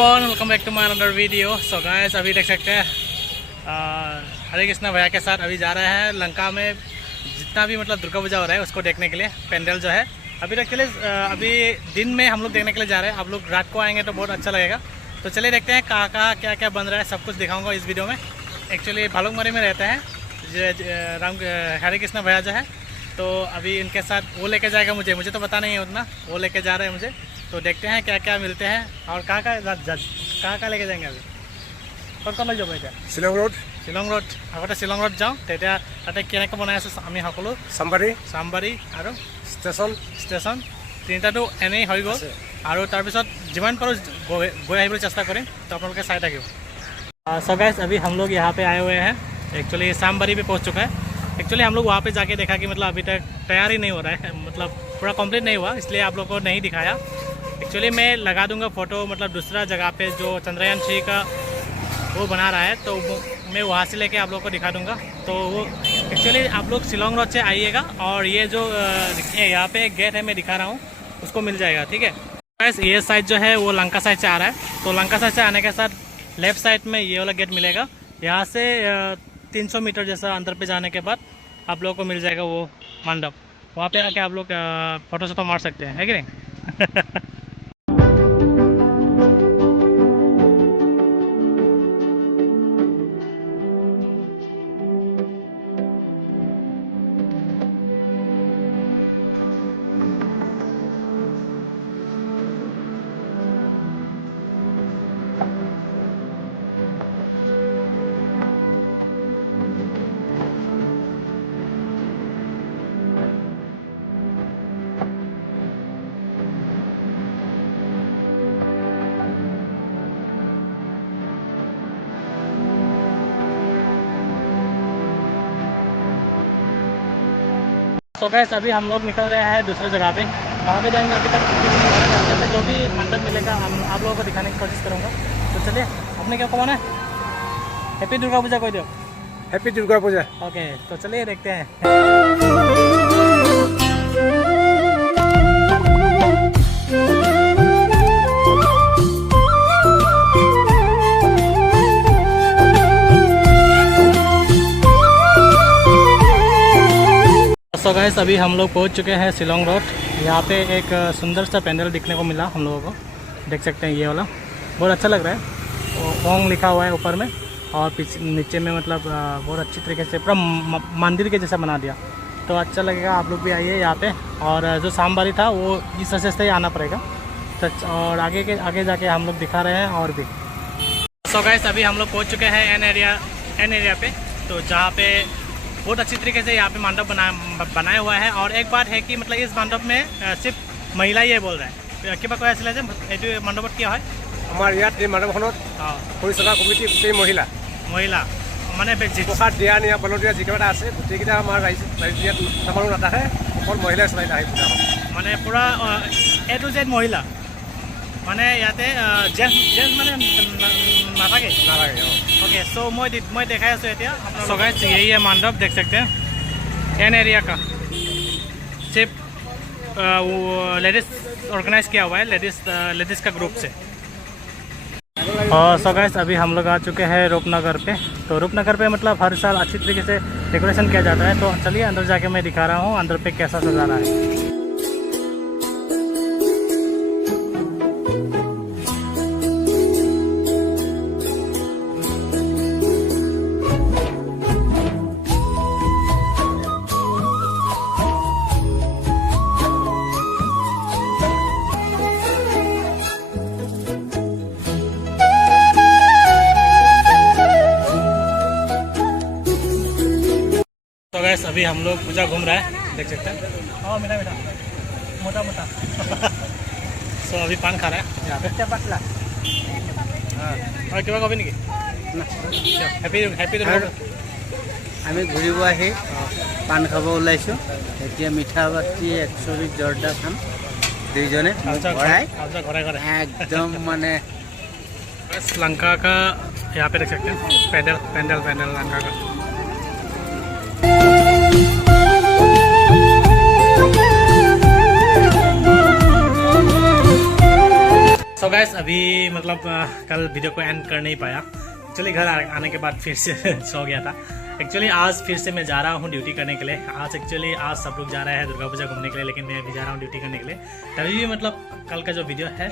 Everyone, welcome back to my another video. So guys, अभी देख सकते हैं हरे कृष्णा भैया के साथ अभी जा रहे हैं लंका में। जितना भी मतलब दुर्गा पूजा हो रहा है उसको देखने के लिए पेंडल जो है अभी तक के लिए अभी दिन में हम लोग देखने के लिए जा रहे हैं। आप लोग रात को आएंगे तो बहुत अच्छा लगेगा। तो चलिए देखते हैं कहाँ कहाँ क्या क्या बन रहा है, सब कुछ दिखाऊंगा इस वीडियो में। एक्चुअली भालुकमारी में रहते हैं हरे कृष्णा भैया जो है, तो अभी इनके साथ वो लेके जाएगा मुझे तो पता नहीं है उतना, वो लेके जा रहे हैं मुझे। तो देखते हैं क्या क्या मिलते हैं और कहाँ कहाँ लेके जाएंगे। अभी कौन লৈ যাব এতিয়া? শিলং ৰোড আগতে শিলং ৰোড যাওঁ, তেতিয়া তাতে কেনেকৈ বনাই আছে আমি সকলো। চামবাৰী আৰু ষ্টেচন তিনিটাটো এনেই হৈ গ'ল, আৰু তাৰপিছত যিমান পাৰোঁ গৈ আহিবলৈ চেষ্টা কৰিম, তো আপোনালোকে চাই থাকিব। सो गाइस, अभी हम लोग यहाँ पे आए हुए हैं। एक्चुअली सामबारी पे पहुँच चुका है। एक्चुअली हम लोग वहाँ पे जाके देखा कि मतलब अभी तक तैयार ही नहीं हो रहा है, मतलब पूरा कंप्लीट नहीं हुआ, इसलिए आप लोग को नहीं दिखाया। एक्चुअली मैं लगा दूंगा फ़ोटो, मतलब दूसरा जगह पे जो चंद्रयान 3 का वो बना रहा है, तो मैं वहाँ से लेके आप लोग को दिखा दूंगा। तो वो एक्चुअली आप लोग शिलोंग रोड से आइएगा, और ये जो यहाँ पे गेट है मैं दिखा रहा हूँ, उसको मिल जाएगा। ठीक है गाइस, ये साइड जो है वो लंका साइड से आ रहा है। तो लंका साइड से आने के साथ लेफ़्ट साइड में ये वाला गेट मिलेगा। यहाँ से 300 मीटर जैसा अंदर पे जाने के बाद आप लोगों को मिल जाएगा वो मंडप। वहाँ पे आके आप लोग फ़ोटो शोटो मार सकते हैं, है कि नहीं? तो गैस, अभी हम लोग निकल रहे हैं दूसरे जगह पे। वहाँ पे जाएंगे। अभी तक जो भी मंडप मिलेगा आप लोगों को दिखाने की कोशिश करूँगा। तो चलिए, आपने क्या कमाना है? हैप्पी दुर्गा पूजा कोई दो। हैप्पी दुर्गा पूजा। ओके, तो चलिए देखते हैं। सो गाइस, अभी हम लोग पहुंच चुके हैं शिलोंग रोड। यहाँ पे एक सुंदर सा पेंडल दिखने को मिला हम लोगों को, देख सकते हैं। ये वाला बहुत अच्छा लग रहा है, ओंग लिखा हुआ है ऊपर में, और पीछे नीचे में मतलब बहुत अच्छी तरीके से पूरा मंदिर के जैसा बना दिया। तो अच्छा लगेगा, आप लोग भी आइए यहाँ पे। और जो सामबारी था वो इस रास्ते से ही आना पड़ेगा, और आगे जाके हम लोग दिखा रहे हैं और भी। सो गाइस, अभी हम लोग पहुँच चुके हैं एन एरिया पे, तो जहाँ पे बहुत अच्छी तरीके से यहाँ पे मंडप बनाया हुआ है। और एक बात है कि मतलब इस मंडप में सिर्फ महिला ही बोल रहा है। क्या কৈ আছিলে যে এইটো মণ্ডপত কি হয়? আমাৰ ইয়াত এই মণ্ডপখনত পৰিচালনা কমিটি গোটেই মহিলা মানে প্ৰসাদ দিয়া নিয়া বলদিয়া যিকেইটা আছে গোটেইকেইটা আমাৰ ইয়াত মানুহ নাথাকে, অকল মহিলাই চলাই আহে পূজাখন। মানে পূৰা A to Z মহিলা, মানে ইয়াতে জেন্টস মানে নাথাকে। ओके, सो मैं दिखाई आसो এতিয়া। सो गाइस, यही है मंडप, देख सकते हैं। एन एरिया का सिर्फ लेडीज़ ऑर्गेनाइज किया हुआ है, लेडीज़ का ग्रुप से। और सो गाइस, अभी हम लोग आ चुके हैं रूपनगर पे। तो रूपनगर पे मतलब हर साल अच्छी तरीके से डेकोरेशन किया जाता है। तो चलिए अंदर जाके मैं दिखा रहा हूँ अंदर पे कैसा सजा रहा है। तो गैस, अभी हम लोग पूजा घूम रहा है, देख सकते हैं। हाँ, मीठा मोटा सो अभी पान खा रहा है यहाँ पे। हाँ, और क्या कभी नहीं हैप्पी दुर्गा। আমি ঘূৰিব আহি পাণ খাব ওলাইছোঁ। এতিয়া মিঠা বাতি 120 জৰ্দা খাম দুইজনে ভৰাই একদম মানে। लंका का यहाँ पे देख सकते हैं पेंडल लंका का। सो गाइस अभी मतलब कल वीडियो को एंड कर नहीं पाया। एक्चुअली घर आने के बाद फिर से सो गया था। एक्चुअली आज फिर से मैं जा रहा हूँ ड्यूटी करने के लिए। आज सब लोग जा रहे हैं दुर्गा पूजा घूमने के लिए, लेकिन मैं भी जा रहा हूँ ड्यूटी करने के लिए। तभी भी मतलब कल का जो वीडियो है,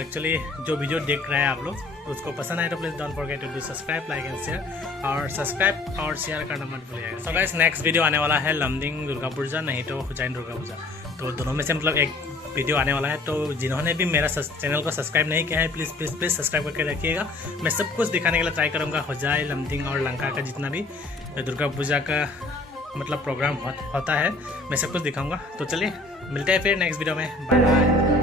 एक्चुअली जो वीडियो देख रहे हैं आप लोग, उसको पसंद आए तो please don't forget to do subscribe, like and share, और सब्सक्राइब और शेयर करना मत भूलिएगा। सो गाइस नेक्स्ट वीडियो आने वाला है लमडिंग दुर्गा पूजा, नहीं तो उज्जैन दुर्गा पूजा, तो दोनों में से मतलब एक वीडियो आने वाला है। तो जिन्होंने भी मेरा चैनल को सब्सक्राइब नहीं किया है, प्लीज़ सब्सक्राइब करके रखिएगा। मैं सब कुछ दिखाने के लिए ट्राई करूँगा, उज्जैन, लमडिंग और लंका का जितना भी दुर्गा पूजा का मतलब प्रोग्राम होता है, मैं सब कुछ दिखाऊँगा। तो चलिए मिलते हैं फिर नेक्स्ट वीडियो में। Bye bye.